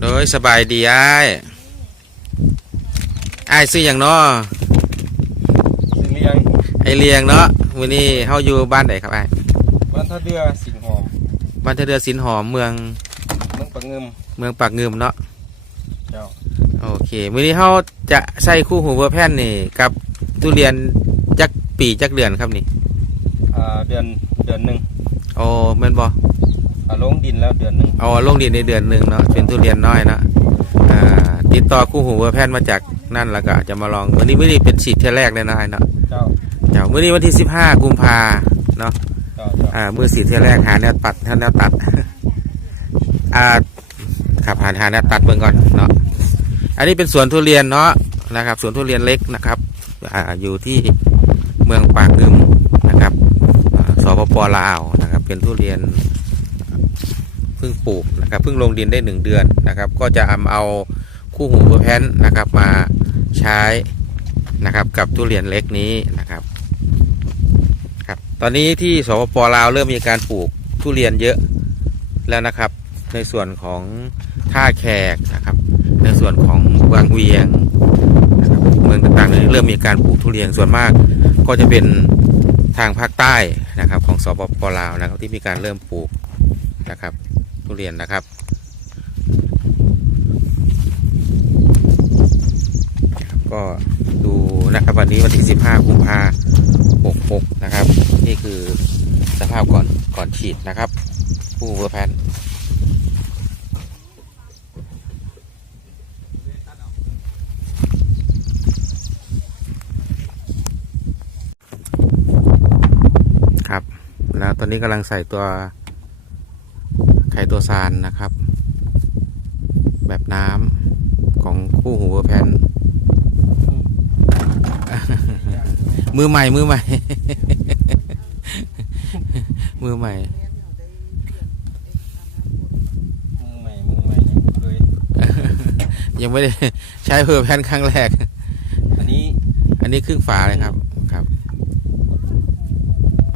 โดยสบายดีอ้ายอ้ายซื้ออย่างเนาะสิเลียงไอเลียงเนาะวันนี้เฮาอยู่บ้านไหนครับอ้ายบ้านท่าเรือสิงห์หอมบ้านเทเดือสินหอมเมืองเมืองปะเงิมเมืองปากเงืมเนาะเจ้าโอเควันนี้เฮาจะใส่คู่หูเบอร์แพนนี่กับทุเรียนจักปีจักเดือนครับนี่อ่าเดือนเดือนหนึ่งโอ้แม่นบ่อ่าลงดินแล้วเดือนหนึ่งเอาลงดินในเดือนหนึ่งเนาะเป็นทุเรียนน้อยเนาะอ่าติดต่อคู่หูเบอร์แพนมาจากนั่นแล้วก็จะมาลองวันนี้ไม่ได้เป็นฉีดเที่ยแรกเลยนะไอ้เนาะเจ้าเดี๋ยวมื้อนี้วันที่สิบห้ากุมภาเนาะเจ้าเจ้าอ่ามือสีเที่ยแรกหาแนวตัดหาแนวตัดอ่าครับหาหาแนวตัดเบิ่งก่อนเนาะอันนี้เป็นสวนทุเรียนเนาะนะครับสวนทุเรียนเล็กนะครับอ่าอยู่ที่เมืองปากงึมนะครับอ่าสปปลาวนะครับเป็นทุเรียน เพิ่งปลูกนะครับเพิ่งลงดินได้หนึ่งเดือนนะครับ ก็จะเอาเอาคู่หูเบอร์แพนนะครับมาใช้นะครับกับทุเรียนเล็กนี้นะครับครับตอนนี้ที่สปปลาวเริ่มมีการปลูกทุเรียนเยอะแล้วนะครับ ในส่วนของท่าแขกนะครับ ในส่วนของบางเวียงนะครับเมืองต่างๆนี้เริ่มมีการปลูกทุเรียนส่วนมาก ก็จะเป็นทางภาคใต้นะครับของสปปลาวนะครับที่มีการเริ่มปลูกนะครับ ทุเรียนนะครับ ก็ดูนะครับวันนี้วันที่ 15กุมภา66 นะครับ นี่คือสภาพก่อนก่อนฉีดนะครับ ผู้เวอร์แพนครับ แล้วตอนนี้กำลังใส่ตัว ไข่ตัวซานนะครับ แบบน้ำของคู่หูเวอร์แพนมือใหม่ มือใหม่ มือใหม่มือใหม่มือใหม่ยังบ่เคยยังไม่ได้ใช้เพอร์แพนครั้งแรก อันนี้ อันนี้ครึ่งฝาเลยครับ ครับ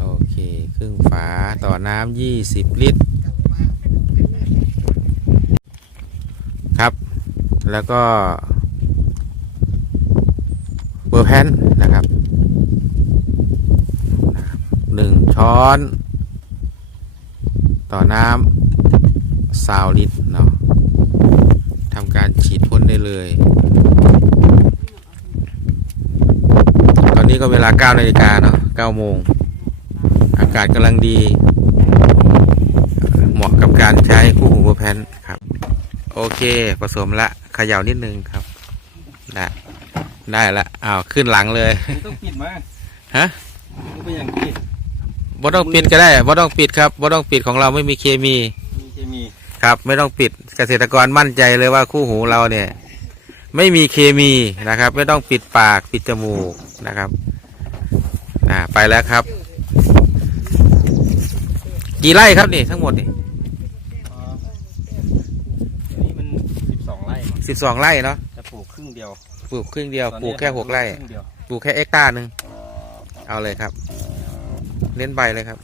โอเค ครึ่งฝาต่อน้ำยี่สิบลิตร ครับ แล้วก็เบอร์แพนนะครับหนึ่งช้อน ต่อน้ำสาวลิตรเนาะทำการฉีดพ่นได้เลย ตอนนี้ก็เวลา9นาฬิกาเนาะ9โมง อากาศกำลังดี เหมาะกับการใช้คู่หูเบอร์แพนครับ โอเค ผสมละ ขย่านิดนึงครับได้ได้ละอ้าวขึ้นหลังเลย ไม่ต้องปิดมาฮะมันเป็นอย่างที่บ่ต้องปิดก็ได้บ่ต้องปิดครับบ่ต้องปิดของเราไม่มีเคมี มีเคมีครับ ไม่ต้องปิดเกษตรกรมั่นใจเลยว่าคู่หูเราเนี่ย ไม่มีเคมีนะครับ ไม่ต้องปิดปากปิดจมูกนะครับอ่าไปแล้วครับ กี่ไร่ครับนี่ทั้งหมดนี่ อ่าอันนี้มันสิบสองไร่มั้ง สิบสองไร่เนาะจะปลูกครึ่งเดียวปลูกครึ่งเดียวตอนปลูนี้กแค่หกไร่ครึ่งเดียว ปลูกแค่เอ็กตาร์หนึ่งเอาเลยครับ เน้นใบเลยครับ